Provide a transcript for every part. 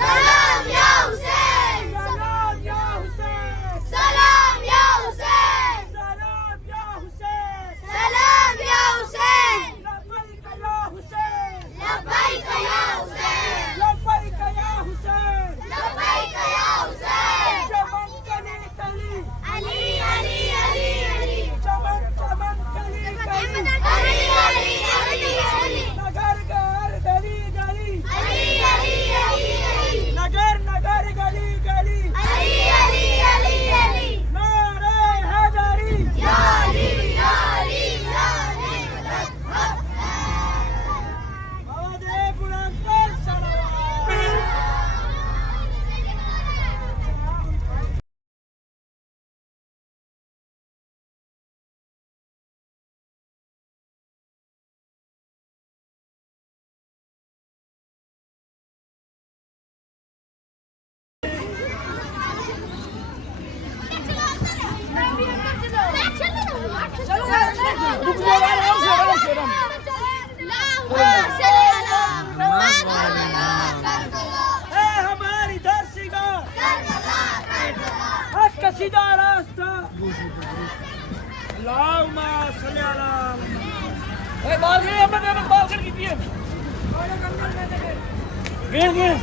Salam ya Hussein. Salam ya Hussein. Salam ya Hussein. Salam ya Hussein. Salam ya Hussein. Labbaik ya Hussein. Labbaik ya Hussein. Labbaik ya Hussein. Labbaik ya Hussein. Chaman kali kali. Ali Ali Ali Ali. Chaman chaman kali kali. Ali Ali Ali Ali. Nagar gar gali gali. Ali Ali Ali Ali. Nagar nagar gali gali. Ali Ali Ali Ali. Nare Haidari. Ya Ali ya Ali ya Ali. Avaz-e buland kar salawat. हमारी दर्शिका हक का सीधा रास्ता अल्लाहुम्मा सल्ली अला बाल कर कीजिए गिर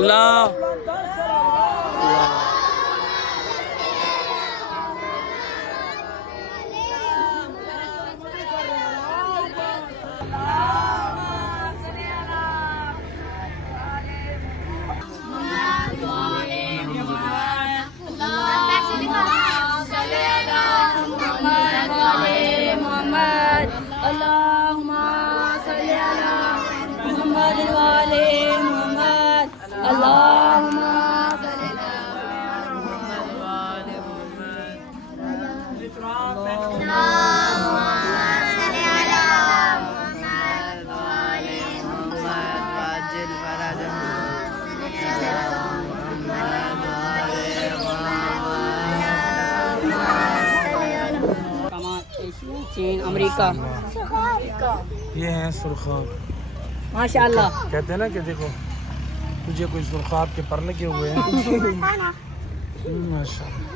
अल्लाह चीन अमेरिका ये हैं सुरखाब माशाल्लाह कहते हैं ना कि देखो तुझे कोई सुरखाब के पर लगे हुए हैं माशाल्लाह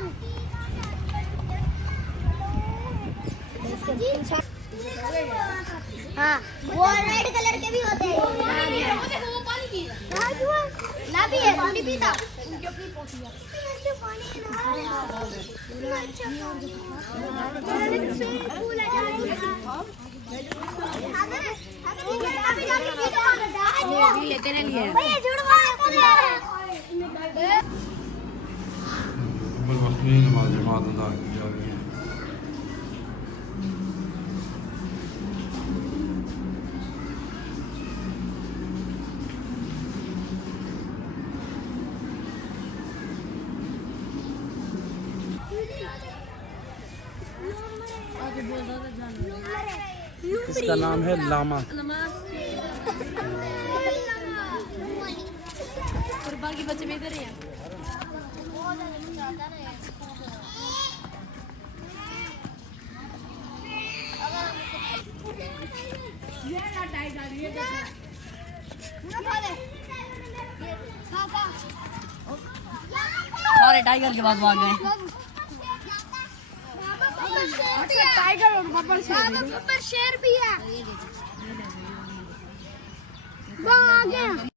हाँ वो रेड कलर के भी होते हैं ना भी है पानी पीता नमाज जमात अदा की जा रही है इसका नाम है लामा और बाकी बच्चे भी इधर ही हैं सारे टाइगर के पास भाग गए पर शेर भी है। वो आ गया।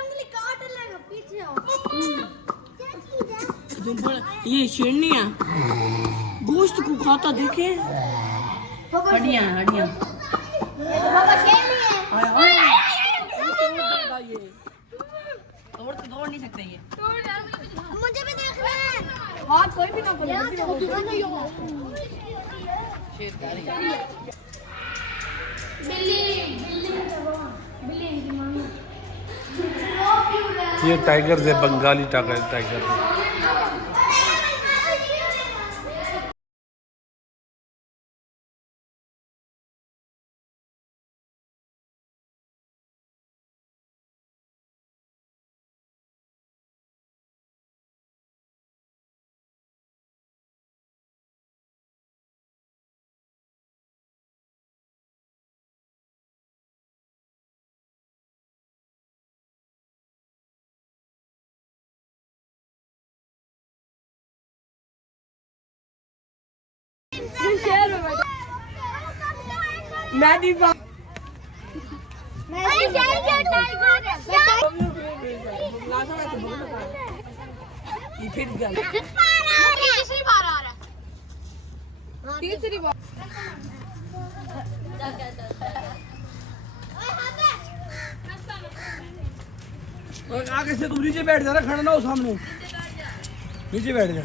उंगली काट लेगा पीछे। ये शेरनिया गोश्त को खाता देखे। हड्डियां हड्डियां बाबा शेर नहीं है। ये तोड़ नहीं सकते ये। मुझे भी देखना है। हाथ कोई भी ना खोले। ये टाइगर है, बंगाली टाइगर। मैं भी फिर गया तीसरी बार। आगे से तुम नीचे बैठ जाना, खड़ा ना हो सामने, नीचे बैठ जा।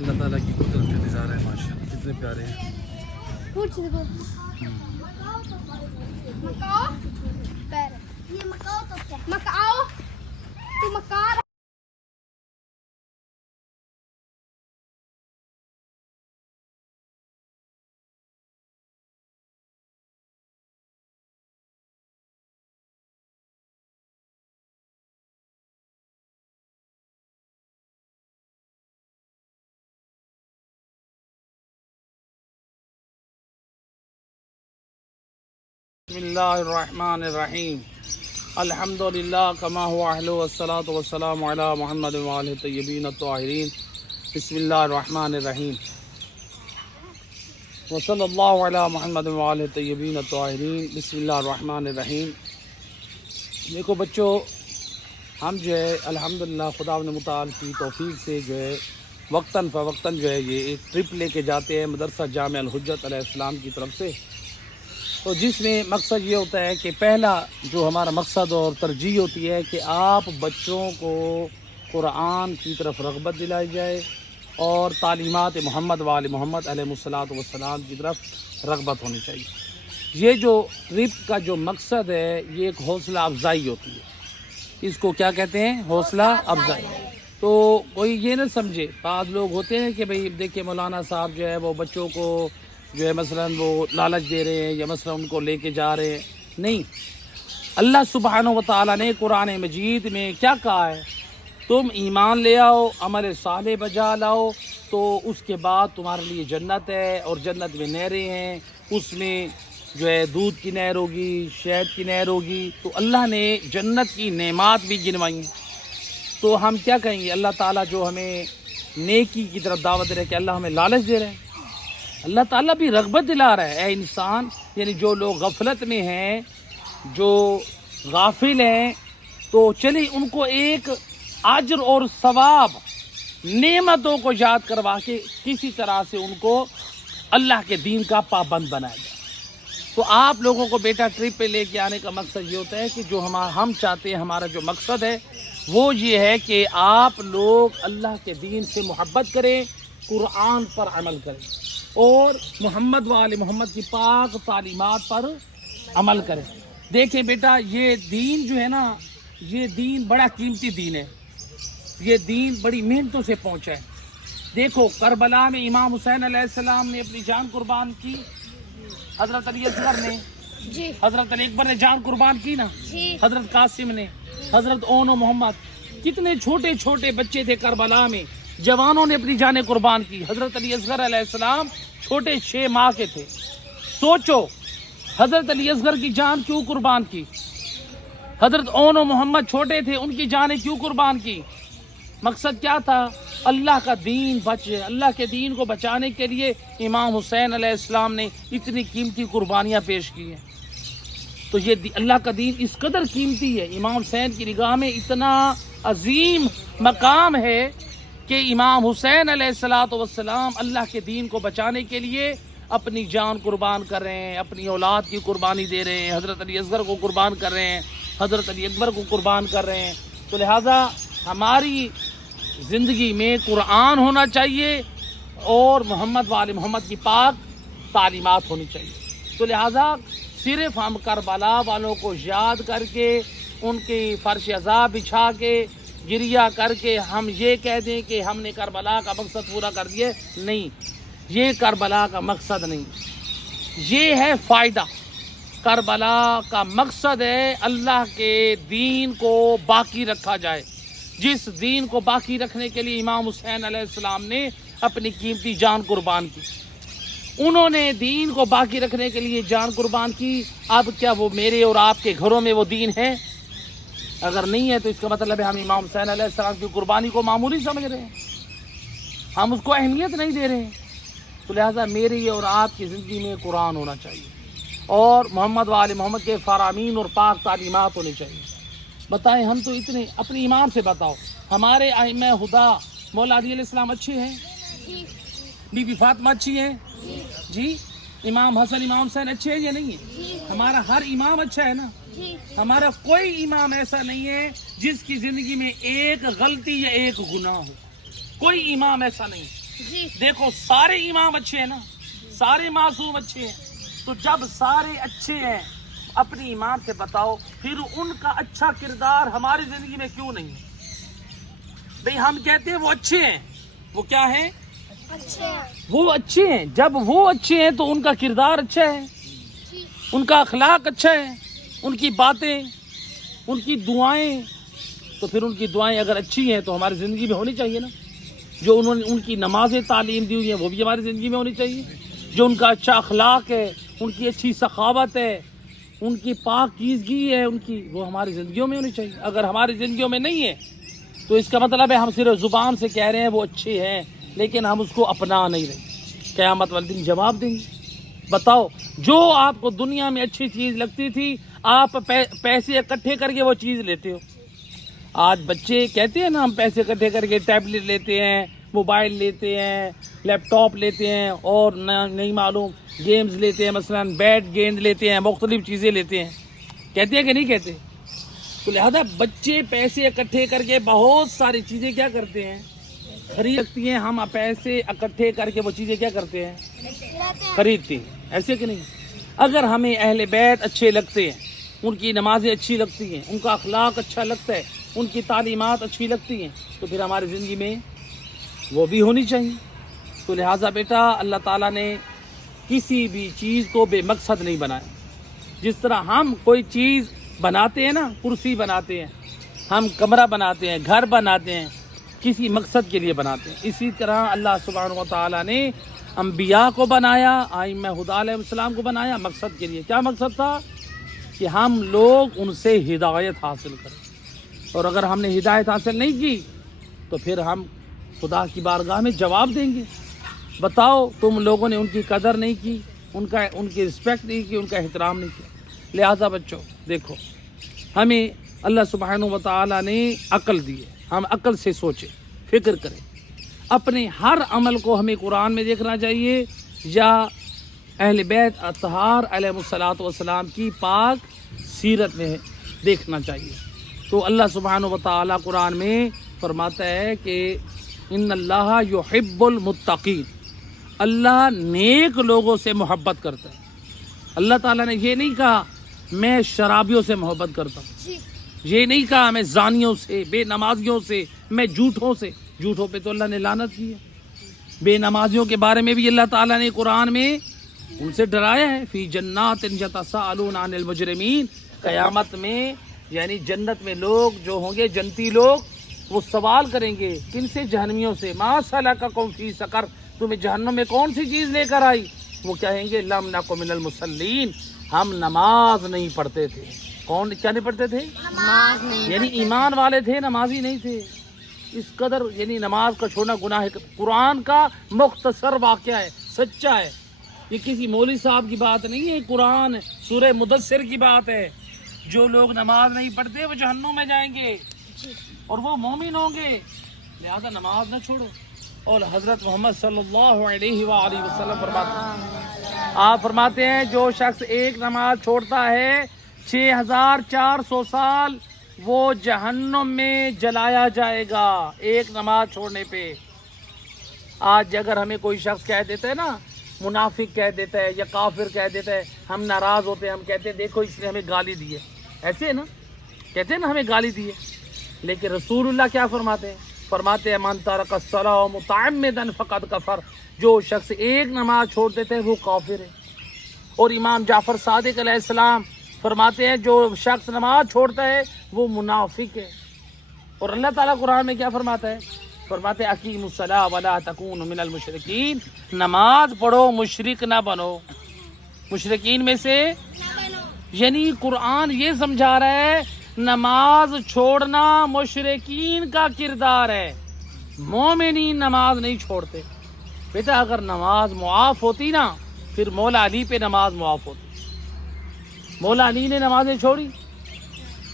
अल्लाह ताला की कुदरत का नज़ारा है माशाल्लाह, कितने प्यारे हैं। पूछ देखो मकाओ पैर ये मकाओ तो क्या मकाओ तू मका बिस्मिल्लाहिर्रहमानिर्रहीम अल्हम्दुलिल्लाह कमा हुवा अहलु वस्सलातु वस्सलामु अला मुहम्मद व आलिहि तय्यबीन अत्ताहिरीन बिस्मिल्लाहिर्रहमानिर्रहीम व सल्लल्लाहु अला मुहम्मद व आलिहि तय्यबीन अत्ताहिरीन बिस्मिल्लाहिर्रहमानिर्रहीम। देखो बच्चों, हम जो है अल्हम्दुलिल्लाह खुदावंद मुताल की तौफीक से जो है वक्तन फ़वक्तन जो है ये एक ट्रिप लेके जाते हैं मदरसा जामिया अल हुज्जत अलैहिस्सलाम की तरफ से। तो जिसमें मकसद ये होता है कि पहला जो हमारा मकसद और तरजीह होती है कि आप बच्चों को कुरान की तरफ रग़बत दिलाई जाए और तालीमात मोहम्मद वाले मोहम्मद अलैहिस्सलातु वस्सलाम की तरफ रग़बत होनी चाहिए। ये जो ट्रिप का जो मकसद है ये एक हौसला अफजाई होती है। इसको क्या कहते हैं? हौसला अफजाई। तो कोई ये ना समझे, बाद लोग होते हैं कि भाई देखिए मौलाना साहब जो है वो बच्चों को जो है मसलन वो लालच दे रहे हैं या मसलन उनको लेके जा रहे हैं। नहीं, अल्लाह सुब्हानहू व तआला ने कुरान मजीद में क्या कहा है? तुम ईमान ले आओ, अमल साले बजा लाओ, तो उसके बाद तुम्हारे लिए जन्नत है और जन्नत में नहरें हैं, उसमें जो है दूध की नहर होगी, शहद की नहर होगी। तो अल्लाह ने जन्नत की नेमात भी गिनवाई हैं। तो हम क्या कहेंगे? अल्लाह ताला जो हमें नेकी की तरफ दावत दे रहे हैं कि अल्लाह हमें लालच दे रहे हैं। अल्लाह ताला भी रग़बत दिला रहा है। ए इंसान, यानी जो लोग गफलत में हैं, जो गाफिल हैं, तो चलिए उनको एक अज्र और सवाब नेमतों को याद करवा के किसी तरह से उनको अल्लाह के दीन का पाबंद बनाया जाए। तो आप लोगों को बेटा ट्रिप पे लेके आने का मकसद ये होता है कि जो हम चाहते हैं, हमारा जो मकसद है वो ये है कि आप लोग अल्लाह के दीन से मोहब्बत करें, कुरान पर अमल करें और मोहम्मद वाले मोहम्मद की पाक तालीमात पर अमल करें। देखें बेटा, ये दीन जो है ना, ये दीन बड़ा कीमती दीन है। ये दीन बड़ी मेहनतों से पहुँचा है। देखो करबला में इमाम हुसैन अलैहिस्सलाम ने अपनी जान कुर्बान की, हज़रत अली असगर ने, हज़रत अली अकबर ने जान कुर्बान की ना, हज़रत कासिम ने, हज़रत ओनो मोहम्मद, कितने छोटे छोटे बच्चे थे करबला में, जवानों ने अपनी जानें कुर्बान की। हज़रत अली असगर अलैहिस्सलाम छोटे 6 माह के थे। सोचो हज़रत अली असगर की जान क्यों कुर्बान की? हज़रत ओनो मोहम्मद छोटे थे, उनकी जानें क्यों कुर्बान की? मकसद क्या था? अल्लाह का दीन बचे। अल्लाह के दीन को बचाने के लिए इमाम हुसैन अलैहिस्सलाम ने इतनी कीमती कुर्बानियाँ पेश की हैं। तो ये अल्लाह का दीन इस कदर कीमती है, इमाम हुसैन की निगाह में इतना अजीम मकाम है कि इमाम हुसैन अलैहिस्सलातु वस्सलाम अल्लाह के दीन को बचाने के लिए अपनी जान कुर्बान कर रहे हैं, अपनी औलाद की कुर्बानी दे रहे हैं, हज़रत अली असगर को कुर्बान कर रहे हैं, हज़रत अली अकबर को कुर्बान कर रहे हैं। तो लिहाजा हमारी ज़िंदगी में कुरान होना चाहिए और मोहम्मद वाले मोहम्मद की पाक तालीमात होनी चाहिए। तो लिहाजा सिर्फ हम करबला वालों को याद करके उनकी फर्श अज़ाब बिछा के गिरिया करके हम ये कह दें कि हमने करबला का मकसद पूरा कर दिया, नहीं, ये करबला का मकसद नहीं, ये है फ़ायदा। करबला का मकसद है अल्लाह के दीन को बाकी रखा जाए, जिस दीन को बाकी रखने के लिए इमाम हुसैन अलैहिस्सलाम ने अपनी कीमती जान कुर्बान की। उन्होंने दीन को बाकी रखने के लिए जान कुर्बान की। अब क्या वो मेरे और आपके घरों में वो दीन है? अगर नहीं है तो इसका मतलब है हम इमाम हुसैन अलैहिस्सलाम की कुर्बानी को मामूली समझ रहे हैं, हम उसको अहमियत नहीं दे रहे हैं। तो लिहाजा मेरी और आपकी ज़िंदगी में कुरान होना चाहिए और मोहम्मद वाले मोहम्मद के फ़रामीन और पाक तालीमात होनी चाहिए। बताएं, हम तो इतने अपनी ईमान से बताओ, हमारे आइम्मा हुदा मौला अली अलैहिस्सलाम अच्छे हैं, बीबी फातिमा अच्छी हैं जी, इमाम हसन इमाम हुसैन अच्छे हैं या नहीं है? हमारा हर इमाम अच्छा है ना? हमारा कोई इमाम ऐसा नहीं है जिसकी ज़िंदगी में एक गलती या एक गुनाह हो, कोई इमाम ऐसा नहीं। जी। देखो सारे इमाम अच्छे हैं ना, सारे मासूम अच्छे हैं, तो जब सारे अच्छे हैं अपनी ईमान से बताओ फिर उनका अच्छा किरदार हमारी जिंदगी में क्यों नहीं है? भाई हम कहते हैं वो अच्छे हैं, वो क्या है? अच्छे हैं। वो अच्छे हैं। जब वो अच्छे हैं तो उनका किरदार अच्छा है, जी। उनका अखलाक अच्छा है, उनकी बातें, उनकी दुआएं, तो फिर उनकी दुआएं अगर अच्छी हैं तो हमारी ज़िंदगी में होनी चाहिए ना। जो उन्होंने उनकी नमाजें तालीम दी हुई हैं वो भी हमारी ज़िंदगी में होनी चाहिए। जो उनका अच्छा अखलाक है, उनकी अच्छी सखावत है, उनकी पाकीज़गी है उनकी, वो हमारी ज़िंदगियों में होनी चाहिए। अगर हमारी ज़िंदगियों में नहीं है तो इसका मतलब है हम सिर्फ ज़ुबान से कह रहे हैं वो अच्छे हैं, लेकिन हम उसको अपना नहीं रहे। क़यामत वाले दिन जवाब देंगे। बताओ, जो आपको दुनिया में अच्छी चीज़ लगती थी आप पैसे इकट्ठे करके वो चीज़ लेते हो। आज बच्चे कहते हैं ना हम पैसे इकट्ठे करके टैबलेट लेते हैं, मोबाइल लेते हैं, लैपटॉप लेते हैं और नहीं मालूम गेम्स लेते हैं, मसलन बैट गेंद लेते हैं, मुख्तलिफ चीज़ें लेते हैं। कहते हैं कि नहीं कहते? तो लिहाजा बच्चे पैसे इकट्ठे करके बहुत सारी चीज़ें क्या करते हैं? खरीद सकती हैं। हम पैसे इकट्ठे करके वो चीज़ें क्या करते हैं? खरीदते हैं। ऐसे कि नहीं? अगर हमें अहले बैत अच्छे लगते हैं, उनकी नमाजें अच्छी लगती हैं, उनका अखलाक अच्छा लगता है, उनकी तालीमात अच्छी लगती हैं, तो फिर हमारी ज़िंदगी में वो भी होनी चाहिए। तो लिहाजा बेटा अल्लाह ताला ने किसी भी चीज़ को बेमकसद नहीं बनाया। जिस तरह हम कोई चीज़ बनाते हैं ना, कुर्सी बनाते हैं, हम कमरा बनाते हैं, घर बनाते हैं, किसी मकसद के लिए बनाते हैं। इसी तरह अल्लाह सुब्हानहू व तआला ने अम्बिया को बनाया, आइम्मा हुदा अलैहिस्सलाम को बनाया मकसद के लिए। क्या मकसद था? कि हम लोग उनसे हिदायत हासिल करें। और अगर हमने हिदायत हासिल नहीं की तो फिर हम खुदा की बारगाह में जवाब देंगे। बताओ, तुम लोगों ने उनकी कदर नहीं की, उनकी रिस्पेक्ट नहीं की, उनका एहतराम नहीं किया। लिहाजा बच्चों देखो, हमें अल्लाह सुब्हानहू व तआला ने अक्ल दी है, हम अक्ल से सोचें, फिक्र करें। अपने हर अमल को हमें कुरान में देखना चाहिए या अहले बैत अत्तहार अलैहिस्सलातु वस्सलाम की पाक सीरत में देखना चाहिए। तो अल्लाह सुब्हानहू व तआला कुरान में फरमाता है कि इन्नल्लाह युहिब्बुल मुत्तकीन, अल्लाह नेक लोगों से मोहब्बत करता है। अल्लाह ताला ने ये नहीं कहा मैं शराबियों से मोहब्बत करता हूँ, ये नहीं कहा मैं जानियों से, बेनमाजियों से, मैं झूठों से। झूठों पे तो अल्लाह ने लानत की है। बेनमाजियों के बारे में भी अल्लाह ताला ने कुरान में उनसे डराया है। फी जन्नातिन यतसाअलूना अनिल मुजरिमीन, क़यामत में यानी जन्नत में लोग जो होंगे, जन्नती लोग, वो सवाल करेंगे किनसे? जहन्नमियों से। मा सलककुम फी सकर, तुम्हें जहन्नम में कौन सी चीज़ लेकर आई? वो कहेंगे लम नकु मिनल मुसल्लीन, हम नमाज नहीं पढ़ते थे। कौन क्या नहीं पढ़ते थे? नमाज नहीं। यानी ईमान वाले थे, नमाजी नहीं थे। इस कदर यानी नमाज का छोड़ना गुनाह है। कुरान का मुख्तसर वाक़या है, सच्चा है। ये किसी मौलवी साहब की बात नहीं है, कुरान सूरह मुदस्सिर की बात है। जो लोग नमाज नहीं पढ़ते वो जहन्नुम में जाएंगे और वो मोमिन होंगे। लिहाजा नमाज न छोड़ो। और हज़रत मोहम्मद सल्लल्लाहु अलैहि वसल्लम फरमाते हैं जो शख्स एक नमाज छोड़ता है 6400 साल वो जहन्नुम में जलाया जाएगा, एक नमाज छोड़ने पे। आज अगर हमें कोई शख्स कह देता है ना, मुनाफिक कह देता है या काफिर कह देता है, हम नाराज़ होते हैं, हम कहते हैं देखो इसने हमें गाली दी है, ऐसे है ना, कहते हैं ना हमें गाली दी है। लेकिन रसूलुल्लाह क्या फरमाते हैं? फरमाते हैं मन तरक अस्सलाह मुतअम्मिदन फ़क़द कफ़र, जो शख्स एक नमाज छोड़ देते हैं वो काफिर है। और इमाम जाफ़र सादिक अलैहिस्सलाम फरमाते हैं जो शख्स नमाज छोड़ता है वो मुनाफिक है। और अल्लाह ताला कुरान में क्या फरमाता है? फरमाते हैं अकीमुस्सलाह वला तकूनु मिनल मुशरिकीन, नमाज पढ़ो मुशरिक ना बनो, मुशरिकीन में से। यानी कुरान ये समझा रहा है नमाज छोड़ना मुशरिकीन का किरदार है, मोमिनीन नमाज नहीं छोड़ते। बेटा अगर नमाज मुआफ़ होती ना फिर मौला अली पे नमाज मुआफ़ होती। मौला अली ने नमाजें छोड़ी,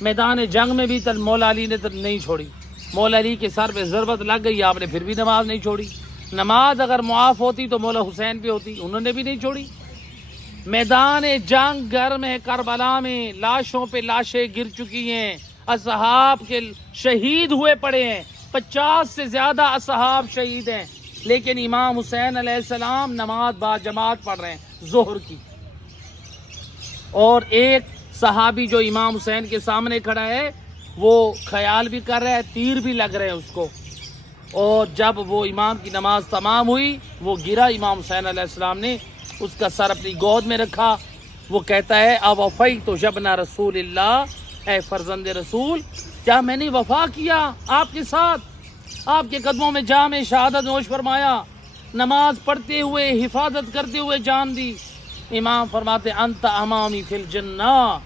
मैदान जंग में भी मौला अली ने नहीं छोड़ी। मौला अली के सर पे ज़रबत लग गई, आपने फिर भी नमाज नहीं छोड़ी। नमाज अगर मुआफ़ होती तो मौला हुसैन पे होती, उन्होंने भी नहीं छोड़ी। मैदान जंग गर्म है, करबला में लाशों पे लाशें गिर चुकी हैं, असहाब के शहीद हुए पड़े हैं, 50 से ज़्यादा असहाब शहीद हैं। लेकिन इमाम हुसैन अलैहिस्सलाम नमाज बाजमात पढ़ रहे हैं जोहर की, और एक सहाबी जो इमाम हुसैन के सामने खड़ा है वो ख्याल भी कर रहा है, तीर भी लग रहे हैं उसको। और जब वो इमाम की नमाज तमाम हुई, वो गिरा, इमाम हुसैन अलैहिस्सलाम ने उसका सर अपनी गोद में रखा। वो कहता है अब वफ़ई तो जबना रसूलिल्लाह, ए फर्जंद रसूल, क्या मैंने वफा किया आपके साथ, आपके कदमों में जाम शहादत नोश फरमाया, नमाज पढ़ते हुए हिफाजत करते हुए जान दी। इमाम फरमाते अंत अमामी फिल जन्ना,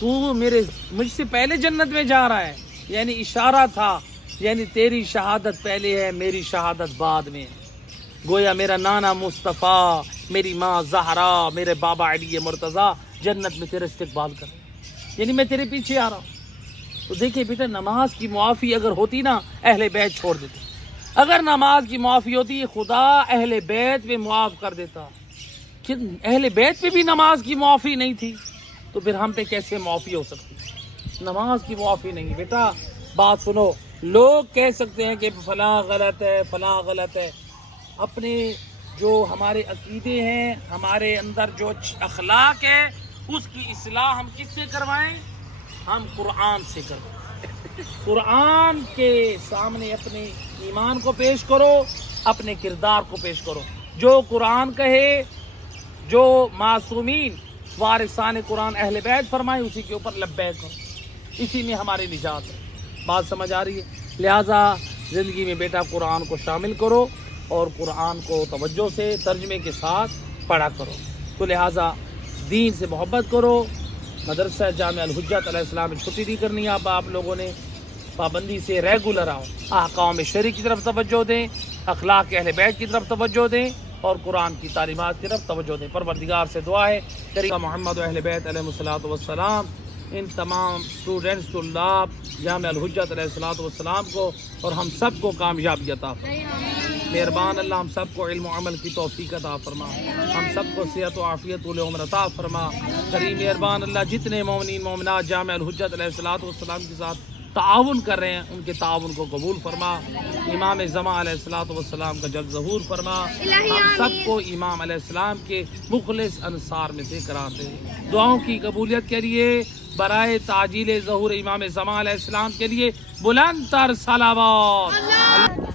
तू मुझसे पहले जन्नत में जा रहा है, यानी इशारा था, यानी तेरी शहादत पहले है, मेरी शहादत बाद में है। गोया मेरा नाना मुस्तफ़ा, मेरी माँ ज़हरा, मेरे बाबा अली मुर्तज़ा जन्नत में तेरा इस्तकबाल कर, यानी मैं तेरे पीछे आ रहा हूँ। तो देखिए बेटा, नमाज की मुआफ़ी अगर होती ना, अहले बैत छोड़ देते। अगर नमाज की मुआफ़ी होती, खुदा अहले बैत में मुआफ़ कर देता। कि अहले बैत पे भी नमाज की मुआफ़ी नहीं थी, तो फिर हम पे कैसे मुआफ़ी हो सकती? नमाज की मुआफ़ी नहीं बेटा। बात सुनो, लोग कह सकते हैं कि फ़लाँ गलत है, फ़लाँ गलत है। अपने जो हमारे अकीदे हैं, हमारे अंदर जो अखलाक है, उसकी इस्लाह हम किससे करवाएं? हम कुरान से करवाएं। कुरान के सामने अपने ईमान को पेश करो, अपने किरदार को पेश करो। जो कुरान कहे, जो मासूमीन वारिसान कुरान अहले बैत फरमाए, उसी के ऊपर लब्बैक करो। इसी में हमारी निजात है। बात समझ आ रही है? लिहाजा ज़िंदगी में बेटा कुरान को शामिल करो और कुरान को तवज्जो से तर्जमे के साथ पढ़ा करो। तो लिहाजा दीन से मोहब्बत करो। मदरसा जामिया अल हुज्जत अलैहिस्सलाम में छुट्टी नहीं करनी आप लोगों ने, पाबंदी से रेगुलर आओ। अहकाम शरी की तरफ तवज्जो दें, अखलाक अहले बैत की तरफ तवज्जो दें और कुरान की तालीमात की तरफ तवज्जो दें। परवरदिगार से दुआ है करीम मोहम्मद अहले बैत अलैहिस्सलातु वस्सलाम इन तमाम स्टूडेंट्स तुल्लाब जामिया अल हुज्जत अलैहिस्सलातु वस्सलाम को और हम सब को कामयाबी अता फरमा। मेहरबान अल्लाह हम सबको इल्म और अमल की तौफीक अता फरमा, हम सबको सेहत व आफियत व उम्र अता फरमा। करीम मेहरबान अल्लाह जितने मोमिनीन मोमिनात जामिया अल हुज्जत अलैहिस्सलातु वस्सलाम के साथ ताउन कर रहे हैं, उनके ताउन को कबूल फरमा। इमाम ज़मा अलैहिस्सलातु वस्सलाम का जग ज़हूर फरमा। हम सबको इमाम अलैहिस्सलाम के मुखलिस अंसार में से करार दे। दुआओं की कबूलियत के लिए बराए ताजील ज़हूर इमाम ज़मा अलैहिस्सलाम के लिए बुलंद तर सलावत।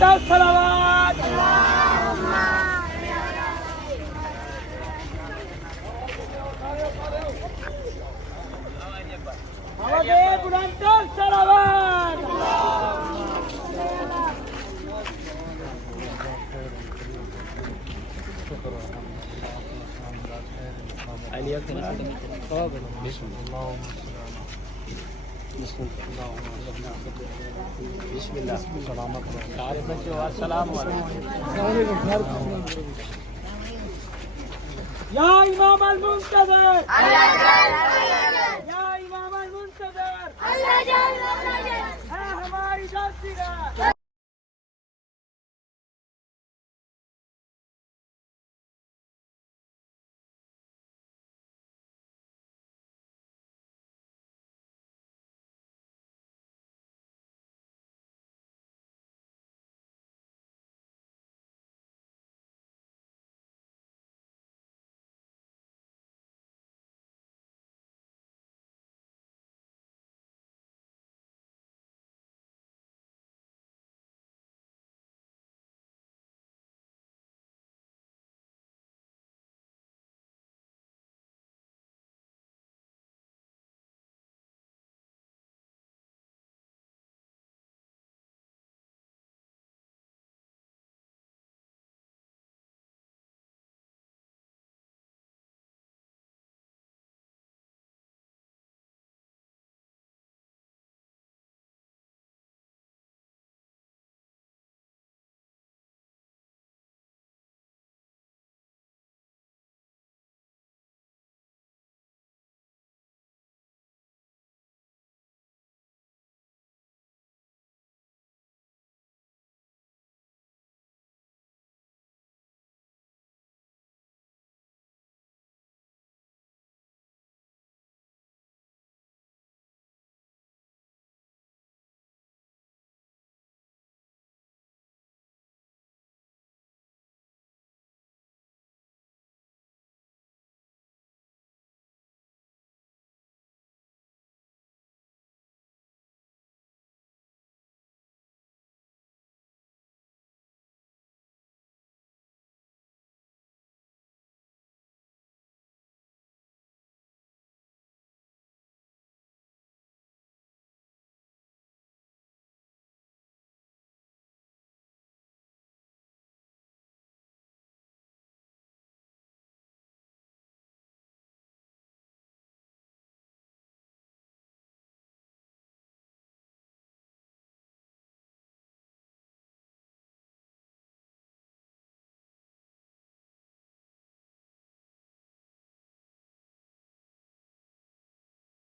बुलंद सलावत आवाज़ बुलंद सलावत या इमाम अल-मुंतज़र या इमाम अल-मुंतज़र है हमारी जातिरा